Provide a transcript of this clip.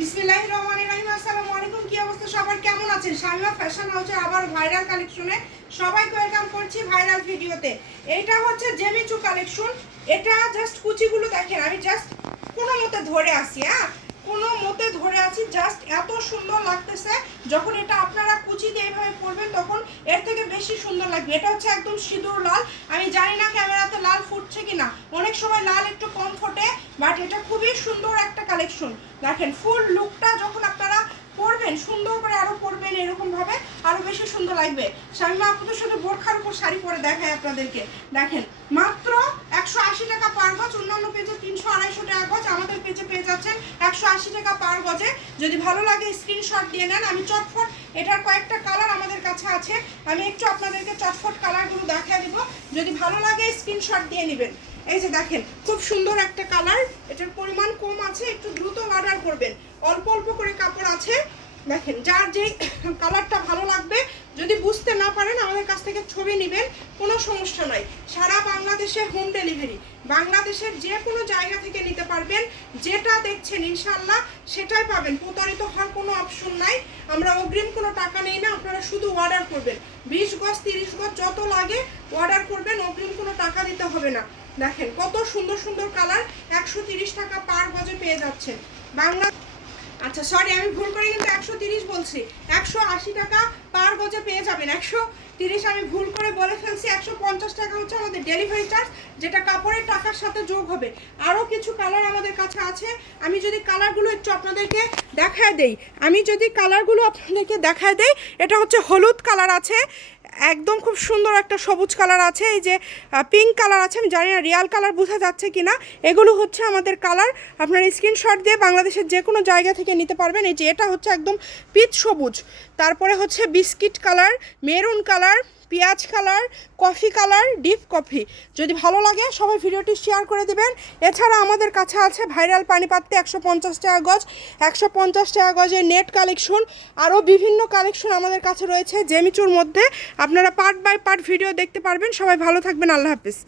বিসমিল্লাহির রহমানির রহিম, আসসালামু আলাইকুম, কি অবস্থা? সবার কেমন আছেন? শামিমা ফ্যাশন হাউসের আবার ভাইরাল কালেকশনে সবাইকে ওয়েলকাম করছি ভাইরাল ভিডিওতে। এইটা হচ্ছে জেমিচু কালেকশন এটা জাস্ট কুচিগুলো দেখেন, আমি জাস্ট কোনো মতে ধরে আসি হ্যাঁ? কোনো মতে ধরে আছি জাস্ট এত সুন্দর লাগতেছে। যখন এটা আপনারা কুচি দিয়ে এইভাবে পরবেন, তখন এর থেকে বেশি সুন্দর লাগবে। এটা হচ্ছে একদম সিঁদুর লাল আমি জানি না ক্যামেরাতে লাল ফুটছে কিনা অনেক সময় লাল একটু কম ফোটে বাট এটা খুবই সুন্দর একটা কালেকশন দেখেন ফুল লুকটা যখন আপনারা পরবেন, সুন্দর করে আরও পরবেন এরকম ভাবে, আরও বেশি সুন্দর লাগবে। শামিমা আপনাদের সাথে বোরখার উপর শাড়ি পরে দেখায় আপনাদেরকে। দেখেন, মাত্র একশো আশি টাকা পার গজ অন্যান্য পেজে তিনশো আড়াইশো টাকা গজ আমাদের পেজে পেয়ে যাচ্ছেন একশো আশি টাকা পার গজে যদি ভালো লাগে স্ক্রিনশট দিয়ে নেন। আমি চটফট, এটার কয়েকটা কালার আমাদের কাছে আছে। আমি একটু আপনাদেরকে চটফট কালারগুলো দেখায় দিব। যদি ভালো লাগে স্ক্রিনশট দিয়ে নেবেন। এই যে দেখেন, খুব সুন্দর একটা কালার এটার পরিমাণ কম আছে, একটু দ্রুত অর্ডার করবেন। অল্প অল্প করে কাপড় আছে। দেখেন, যার যে কালারটা ভালো লাগবে, যদি বুঝতে না পারেন, আমাদের কাছ থেকে ছবি নেবেন, কোনো সমস্যা নাই। সারা বাংলাদেশে হোম ডেলিভারি বাংলাদেশের যে কোনো জায়গা থেকে নিতে পারবেন। যেটা দেখছেন ইনশাল্লাহ সেটাই পাবেন। প্রতারিত হওয়ার কোনো অপশন নাই। আমরা অগ্রিম কোনো টাকা নেই না, আপনারা শুধু অর্ডার করবেন। বিশ গজ, তিরিশ গজ, যত লাগে অর্ডার করবেন, অগ্রিম কোনো টাকা দিতে হবে না। দেখেন কত সুন্দর সুন্দর কালার একশো টাকা পার গজে পেয়ে যাচ্ছেন বাংলা আচ্ছা সরি আমি ভুল করে কিন্তু একশো তিরিশ বলছি। একশো আশি টাকা পার গজে পেয়ে যাবেন। একশো তিরিশ আমি ভুল করে বলে ফেলছি, একশো পঞ্চাশ টাকা হচ্ছে আমাদের ডেলিভারি চার্জ যেটা কাপড়ের টাকার সাথে যোগ হবে। আরও কিছু কালার আমাদের কাছে আছে। আমি যদি কালারগুলো একটু আপনাদেরকে দেখায় দেই। আমি যদি কালারগুলো আপনাদেরকে দেখায় দেই, এটা হচ্ছে হলুদ কালার আছে। একদম খুব সুন্দর একটা সবুজ কালার আছে, এই যে পিঙ্ক কালার আছে, আমি জানি না রিয়াল কালার বোঝা যাচ্ছে কি না এগুলো হচ্ছে আমাদের কালার আপনার স্ক্রিনশট দিয়ে বাংলাদেশের যে কোনো জায়গা থেকে নিতে পারবেন। এই যে, এটা হচ্ছে একদম পিচ সবুজ। তারপরে হচ্ছে বিস্কিট কালার মেরুন কালার পেঁয়াজ colour, coffee colour, deep coffee. যদি ভালো লাগে, সবাই ভিডিওটি শেয়ার করে দেবেন। এছাড়া আমাদের কাছে আছে ভাইরাল পানি পাত্রে একশো পঞ্চাশ টাকা গজ, একশো পঞ্চাশ টাকা গজের নেট কালেকশন। আরও বিভিন্ন কালেকশন আমাদের কাছে রয়েছে জেমিচুর মধ্যে আপনারা পার্ট বাই পার্ট ভিডিও দেখতে পারবেন। সবাই ভালো থাকবেন, আল্লাহ হাফিজ।